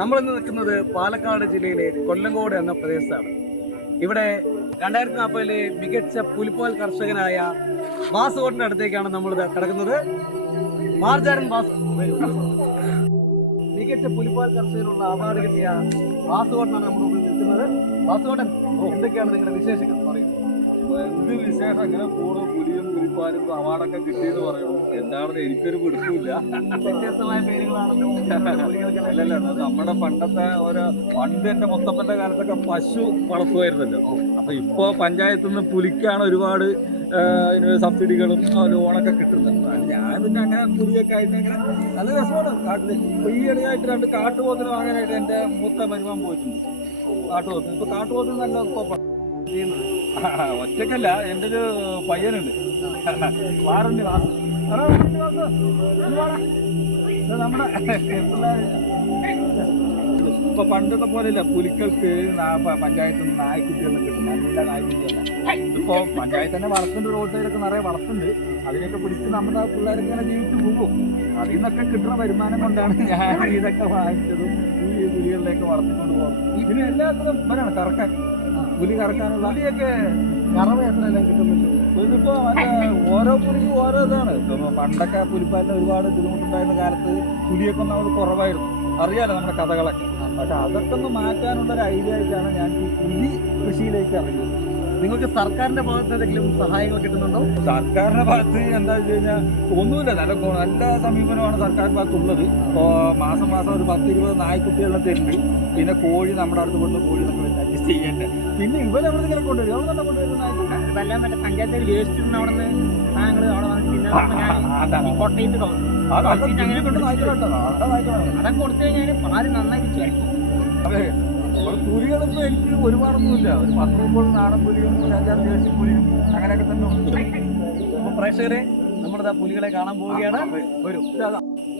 നമ്മളിന്ന് നിൽക്കുന്നത് പാലക്കാട് ജില്ലയിലെ കൊല്ലങ്കോട് എന്ന പ്രദേശത്താണ്. ഇവിടെ 2040 മികച്ച പുലിപ്പാൽ കർഷകനായ വാസുകോട്ടന്റെ അടുത്തേക്കാണ് നമ്മളിത് കിടക്കുന്നത്. മാർജാരൻ വാസു, മികച്ച പുലിപ്പാൽ കർഷകനുള്ള അവാർഡ് കിട്ടിയ വാസുകോട്ടനാണ് നമ്മുടെ മുമ്പിൽ നിൽക്കുന്നത്. വാസുകോട്ടൻ, എന്തൊക്കെയാണ് നിങ്ങളുടെ വിശേഷങ്ങൾ പറയുന്നത്? എന്ത് വിശേഷം, അങ്ങനെ പോണു. പുലിയും പുലിപ്പാലും അവാർഡൊക്കെ കിട്ടിയെന്ന് പറയുന്നു. എന്താണെന്ന് എനിക്കൊരു പിടുത്തമില്ല. വ്യത്യസ്തമായ പേരുകളാണല്ലോ. അല്ലല്ല, നമ്മുടെ പണ്ട് എന്റെ മുത്തപ്പന്റെ കാലത്തൊക്കെ പശു വളർത്തുമായിരുന്നല്ലോ. അപ്പൊ ഇപ്പൊ പഞ്ചായത്തിൽ നിന്ന് പുലിക്കാണ് ഒരുപാട് സബ്സിഡികളും ലോണൊക്കെ കിട്ടുന്നത്. ഞാൻ പിന്നെ അങ്ങനെ പുലിയൊക്കെ ആയിട്ട് അങ്ങനെ നല്ല രസമാണ് കാട്ടില്. ഇപ്പൊ ഈ ഇടയായിട്ട് 2 കാട്ടുപോത്തിന് വാങ്ങാനായിട്ട് എന്റെ മൂത്ത മരുമാൻ പോയിട്ടുണ്ട്. കാട്ടുപോത്തിന് ഇപ്പൊ കാട്ടുപോത്തിന് നല്ല ഒറ്റക്കല്ല, എൻ്റെ ഒരു പയ്യനുണ്ട്. വാറണ്ട് നമ്മുടെ ഇപ്പൊ പണ്ടത്തെ പോലെയല്ല, പുലിക്കൾക്ക് പഞ്ചായത്തിൽ നിന്ന് നായ്ക്കുട്ടികളെ കിട്ടും. നല്ല നായ്ക്കുട്ടികളല്ല. ഇതിപ്പോ പഞ്ചായത്ത് തന്നെ വളർത്തുന്നുണ്ട്, റോഡ് സൈഡൊക്കെ നിറയെ വളർത്തുന്നുണ്ട്. അതിനൊക്കെ പിടിച്ച് നമ്മുടെ പിള്ളേരൊക്കെ ഇങ്ങനെ ജീവിച്ചു പോകും. അതിൽ നിന്നൊക്കെ കിട്ടുന്ന വരുമാനം കൊണ്ടാണ് ഞാൻ ഇതൊക്കെ വാങ്ങിച്ചതും ഈ പുലികളിലേക്ക് വളർത്തിക്കൊണ്ട് പോകും. ഇതിന് എല്ലാത്തിനും ഇവരാണ് കറക്കാൻ, പുലി കറക്കാനുള്ള പുലിയൊക്കെ കറവ എത്രയെല്ലാം കിട്ടുന്നുണ്ട്. ഇതിപ്പോ ഓരോ പുലിക്കും ഓരോ ഇതാണ്. പണ്ടൊക്കെ പുലിപ്പാലിന് ഒരുപാട് ബുദ്ധിമുട്ടുണ്ടായിരുന്ന കാലത്ത് പുലിയൊക്കെ നമ്മൾ കുറവായിരുന്നു. അറിയാലോ നമ്മുടെ കഥകളൊക്കെ. പക്ഷെ അതൊക്കെ ഒന്ന് മാറ്റാനുള്ളൊരു ഐഡിയ ആയിട്ടാണ് ഞാൻ ഈ പുലി കൃഷിയിലേക്ക് ഇറങ്ങിയത്. നിങ്ങൾക്ക് സർക്കാരിന്റെ ഭാഗത്ത് എന്തെങ്കിലും സഹായങ്ങൾ കിട്ടുന്നുണ്ടോ? സർക്കാരിന്റെ ഭാഗത്ത് എന്താ വെച്ച് കഴിഞ്ഞാൽ ഒന്നുമില്ല, നല്ല സമീപനമാണ് സർക്കാരിന്റെ ഭാഗത്തുള്ളത്. ഇപ്പോൾ മാസം ഒരു 10-20 നായ്ക്കുട്ടികളെ തരുന്നുണ്ട്. പിന്നെ കോഴി നമ്മുടെ അടുത്ത് കൊണ്ട് കോഴി നമ്മൾ അഡ്ജസ്റ്റ് ചെയ്യേണ്ടത്. പിന്നെ ഇവരവിടെ ഇങ്ങനെ കൊണ്ടുവരും. അവിടെ തന്നെ കൊണ്ടുവരുന്ന നായ്ക്കുട്ടി പഞ്ചായത്തിൽ വേസ്റ്റ് അവിടെ നിന്ന് സാധനങ്ങൾ അവിടെ അതൊക്കെ കൊടുത്തു കഴിഞ്ഞാൽ പാല് നന്നായിട്ട് ചേർക്കും. അതെ, പുലികളിപ്പോൾ എനിക്ക് ഒരുപാടൊന്നുമില്ല. ഒരു 10-30 നാടൻ പുലിയും 5-6 ദേശീയ പുലിയും അങ്ങനെയൊക്കെ തന്നെ ഉണ്ട്. അപ്പോൾ പ്രേക്ഷകരെ, നമ്മുടെ പുലികളെ കാണാൻ പോവുകയാണ്. ഒരു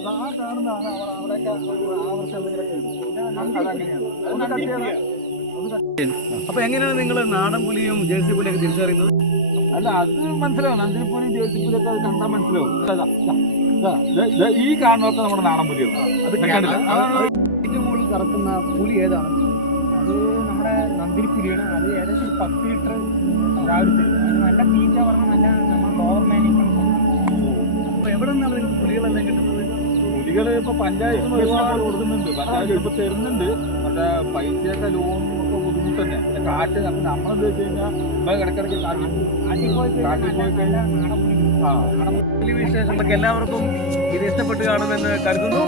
ആ കാണുന്നതാണ് അവിടെയൊക്കെ ആ വർഷം അതങ്ങനെയാണ്. അപ്പൊ എങ്ങനെയാണ് നിങ്ങൾ നാടൻ പുലിയും ജേഴ്സി പുലിയൊക്കെ തിരിച്ചറിയുന്നത്? അല്ല, അത് മനസ്സിലാവും. നന്ദിനിപ്പുലിയും ജേഴ്സി പുലിയൊക്കെ അത് കണ്ടാൽ മനസ്സിലാവും. ഈ കാണുന്നതൊക്കെ നമ്മുടെ നാടൻ പുലിയാണ്. അത് ഏറ്റവും കൂടുതൽ കറക്കുന്ന പുലി ഏതാണ്? അത് നമ്മുടെ നന്ദിനിപ്പുലിയാണ്. അത് ഏകദേശം 10 ലിറ്റർ രാവിലത്തെ. അത് നല്ല തീറ്റ പറഞ്ഞാൽ നല്ല നമ്മൾ ഗവൺമെന്റ്. അപ്പൊ എവിടെ നിന്നാണ് നിങ്ങൾക്ക് പുലികളെല്ലാം കിട്ടുന്നത്? പുലികൾ ഇപ്പൊ പഞ്ചായത്തിന് ഒരുപാട് കൊടുക്കുന്നുണ്ട്. പഞ്ചായത്ത് ഇപ്പൊ തരുന്നുണ്ട്. പക്ഷേ പൈസയൊക്കെ ലോണൊക്കെ ബുദ്ധിമുട്ട് തന്നെ. കാറ്റ് നമ്മളെന്ത് വെച്ച് കഴിഞ്ഞാൽ നമ്മൾ ഇടയ്ക്കിടയ്ക്ക് കാട്ടിൽ പോയി കഴിഞ്ഞാൽ പുലി വിശേഷങ്ങളൊക്കെ എല്ലാവർക്കും ഇത് ഇഷ്ടപ്പെട്ട് കാണുമെന്ന് കരുതുന്നു.